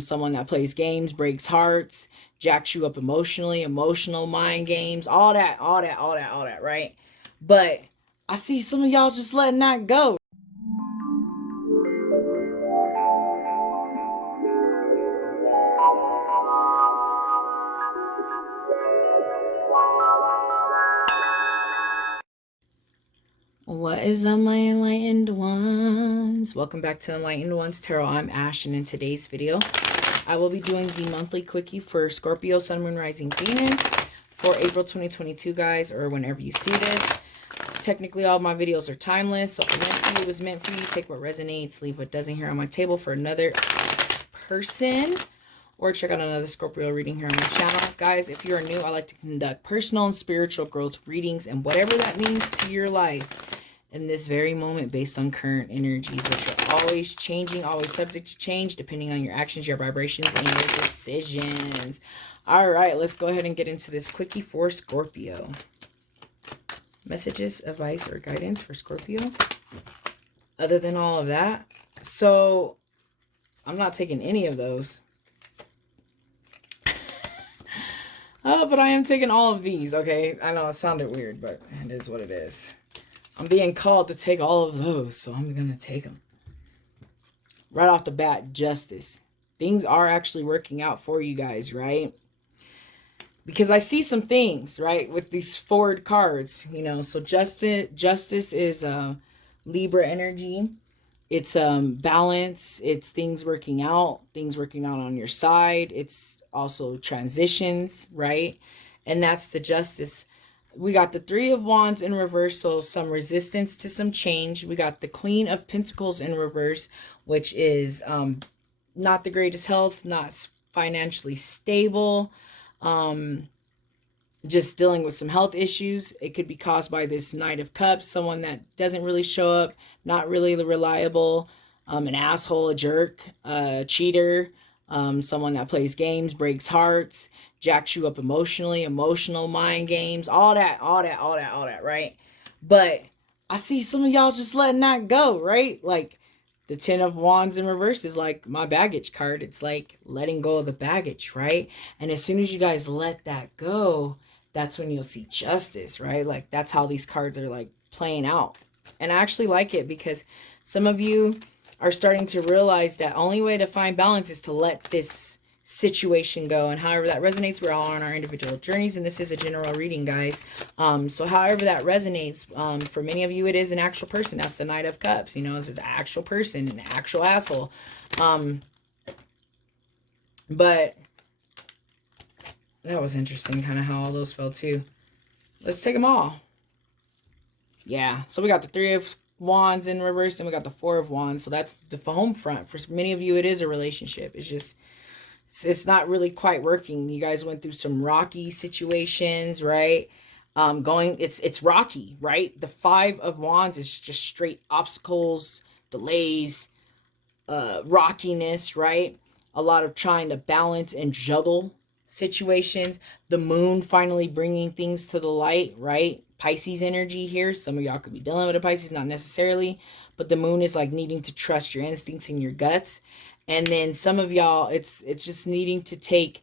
Someone that plays games, breaks hearts, jacks you up emotionally, emotional mind games, all that, right? But I see some of y'all just letting that go. What is up, my enlightened ones? Welcome back to Enlightened Ones Tarot. I'm Ash, and in today's video, I will be doing the monthly quickie for Scorpio, Sun, Moon, Rising, Venus for April 2022, guys, or whenever you see this. Technically, all my videos are timeless, so if meant to you, it was meant for you. Take what resonates, leave what doesn't here on my table for another person, or check out another Scorpio reading here on my channel. Guys, if you are new, I like to conduct personal and spiritual growth readings, and whatever that means to your life in this very moment based on current energies, which are always changing, always subject to change, depending on your actions, your vibrations, and your decisions. All right, let's go ahead and get into this quickie for Scorpio. Messages, advice, or guidance for Scorpio. Other than all of that. So, I'm not taking any of those. Oh, but I am taking all of these, okay? I know it sounded weird, but it is what it is. I'm being called to take all of those, so I'm going to take them. Right off the bat, justice. Things are actually working out for you guys, right? Because I see some things, right, with these forward cards, you know. So justice is Libra energy. It's balance. It's things working out on your side. It's also transitions, right? And that's the justice. We got the Three of Wands in reverse, so some resistance to some change. We got the Queen of Pentacles in reverse, which is not the greatest health, not financially stable, just dealing with some health issues. It could be caused by this Knight of Cups, someone that doesn't really show up, not really reliable, an asshole, a jerk, a cheater, someone that plays games, breaks hearts, jacks you up emotionally, emotional mind games, all that, right? But I see some of y'all just letting that go, right? Like the Ten of Wands in reverse is like my baggage card. It's like letting go of the baggage, right? And as soon as you guys let that go, that's when you'll see justice, right? Like that's how these cards are like playing out. And I actually like it because some of you are starting to realize that only way to find balance is to let this situation go. And however that resonates, we're all on our individual journeys, and this is a general reading, guys. So however that resonates, for many of you it is an actual person. That's the Knight of Cups, you know, is an actual person, an actual asshole. But that was interesting kind of how all those fell too. Let's take them all. Yeah, so we got the Three of Wands in reverse, and we got the Four of Wands. So that's the home front. For many of you, it is a relationship. It's just, it's not really quite working. You guys went through some rocky situations, right? It's rocky, right? The Five of Wands is just straight obstacles, delays, rockiness, right? A lot of trying to balance and juggle situations. The Moon finally bringing things to the light, right? Pisces energy here. Some of y'all could be dealing with a Pisces, not necessarily, but the Moon is like needing to trust your instincts and your guts. And then some of y'all, it's just needing to take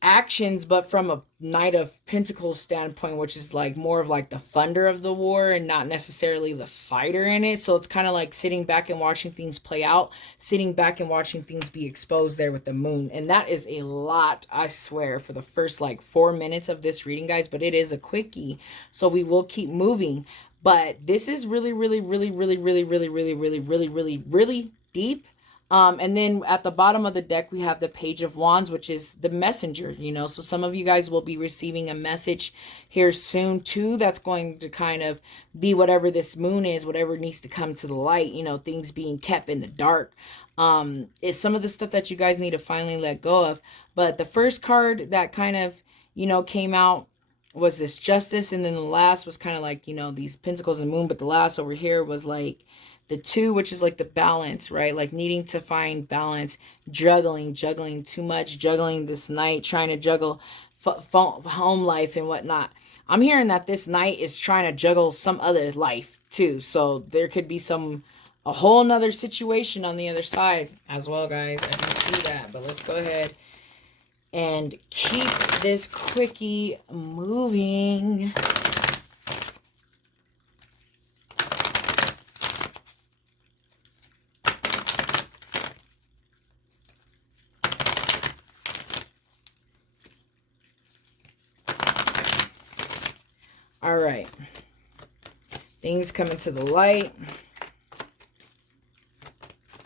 actions, but from a Knight of Pentacles standpoint, which is like more of like the funder of the war and not necessarily the fighter in it. So it's kind of like sitting back and watching things play out, sitting back and watching things be exposed there with the Moon. And that is a lot, I swear, for the first like 4 minutes of this reading, guys, but it is a quickie, so we will keep moving. But this is really deep. And then at the bottom of the deck, we have the Page of Wands, which is the messenger, you know. So some of you guys will be receiving a message here soon too. That's going to kind of be whatever this moon is, whatever needs to come to the light, you know, things being kept in the dark. It's some of the stuff that you guys need to finally let go of. But the first card that kind of, you know, came out was this Justice. And then the last was kind of like, you know, these Pentacles and Moon. But the last over here was like the Two, which is like the balance, right? Like needing to find balance, juggling too much, juggling this night, trying to juggle home life and whatnot. I'm hearing that this night is trying to juggle some other life too. So there could be some a whole nother situation on the other side as well, guys. I do see that, but let's go ahead and keep this quickie moving. All right. Things coming to the light.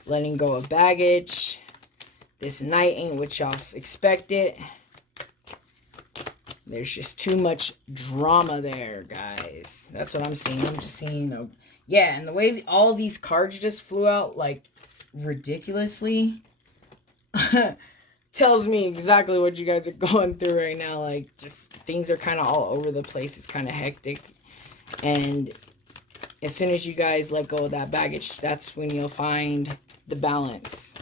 Letting go of baggage. This night ain't what y'all expected. There's just too much drama there, guys. That's what I'm seeing. I'm just seeing, yeah, and the way all these cards just flew out, like, ridiculously, tells me exactly what you guys are going through right now. Like, just things are kind of all over the place. It's kind of hectic. And as soon as you guys let go of that baggage, that's when you'll find the balance.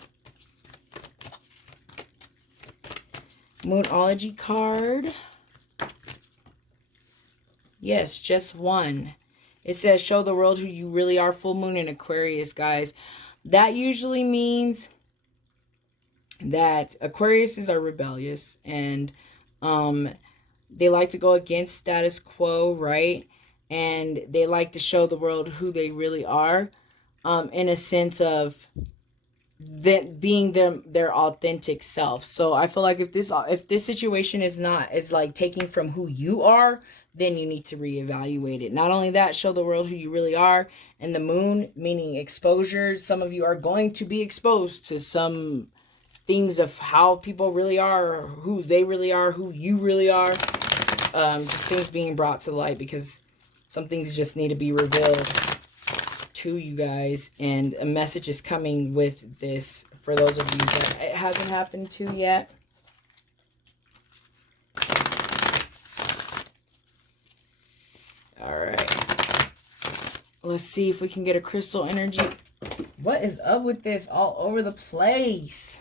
Moonology card. Yes, just one. It says, show the world who you really are. Full moon in Aquarius, guys. That usually means that Aquariuses are rebellious. And they like to go against status quo, right? And they like to show the world who they really are. In a sense of that being their authentic self. So I feel like if this situation is like taking from who you are, then you need to reevaluate it. Not only that, show the world who you really are. And the moon, meaning exposure. Some of you are going to be exposed to some things of how people really are, who they really are, who you really are. Just things being brought to light, because some things just need to be revealed to you guys, and a message is coming with this for those of you that it hasn't happened to yet. All right, let's see if we can get a crystal energy. What is up with this all over the place?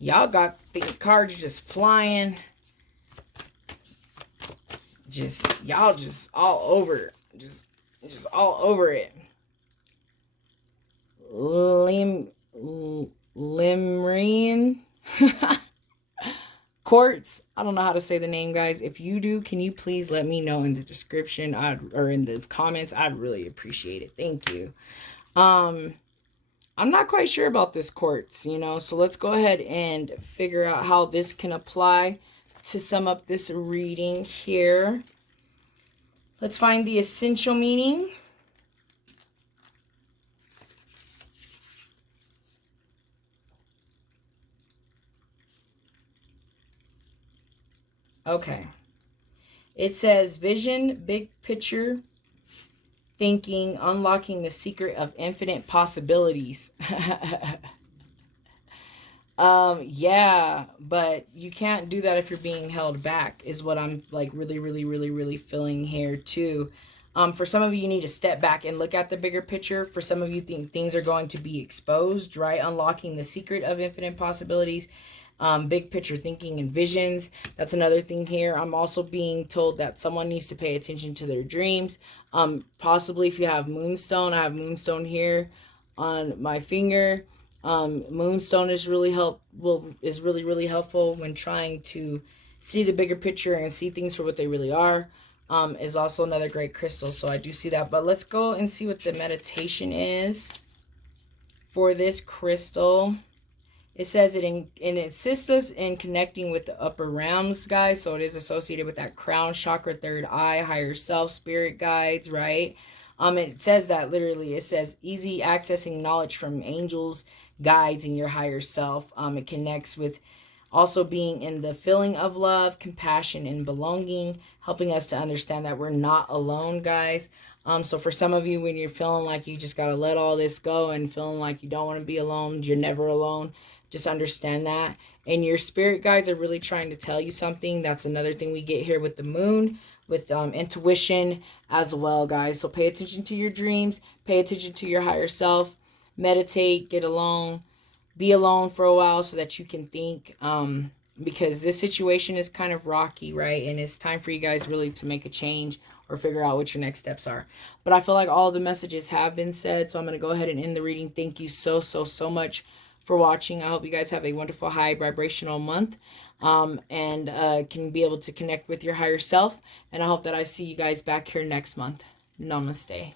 Y'all got the cards just flying, y'all just all over, just all over it. Limerian. Quartz. I don't know how to say the name, guys. If you do, can you please let me know in the description or in the comments? I'd really appreciate it. Thank you. I'm not quite sure about this quartz, so let's go ahead and figure out how this can apply to sum up this reading here. Let's find the essential meaning. Okay. It says vision, big picture, thinking, unlocking the secret of infinite possibilities. Yeah, but you can't do that if you're being held back, is what I'm like really feeling here too. For some of you need to step back and look at the bigger picture. For some of you think things are going to be exposed, right? Unlocking the secret of infinite possibilities. Big picture thinking and visions. That's another thing here. I'm also being told that someone needs to pay attention to their dreams. Possibly if you have Moonstone, I have Moonstone here on my finger. Moonstone is really really helpful when trying to see the bigger picture and see things for what they really are. Is also another great crystal, so I do see that. But let's go and see what the meditation is for this crystal. It says it assists us in connecting with the upper realms, guys. So it is associated with that crown chakra, third eye, higher self, spirit guides, right? It says that literally. It says easy accessing knowledge from angels, guides, and your higher self. It connects with also being in the feeling of love, compassion, and belonging, helping us to understand that we're not alone, guys. So for some of you, when you're feeling like you just got to let all this go and feeling like you don't want to be alone, you're never alone. Just understand that. And your spirit guides are really trying to tell you something. That's another thing we get here with the moon, with intuition as well, guys. So pay attention to your dreams. Pay attention to your higher self. Meditate. Get alone. Be alone for a while so that you can think. Because this situation is kind of rocky, right? And it's time for you guys really to make a change or figure out what your next steps are. But I feel like all the messages have been said, so I'm going to go ahead and end the reading. Thank you so much for watching. I hope you guys have a wonderful high vibrational month, and can be able to connect with your higher self. And I hope that I see you guys back here next month. Namaste.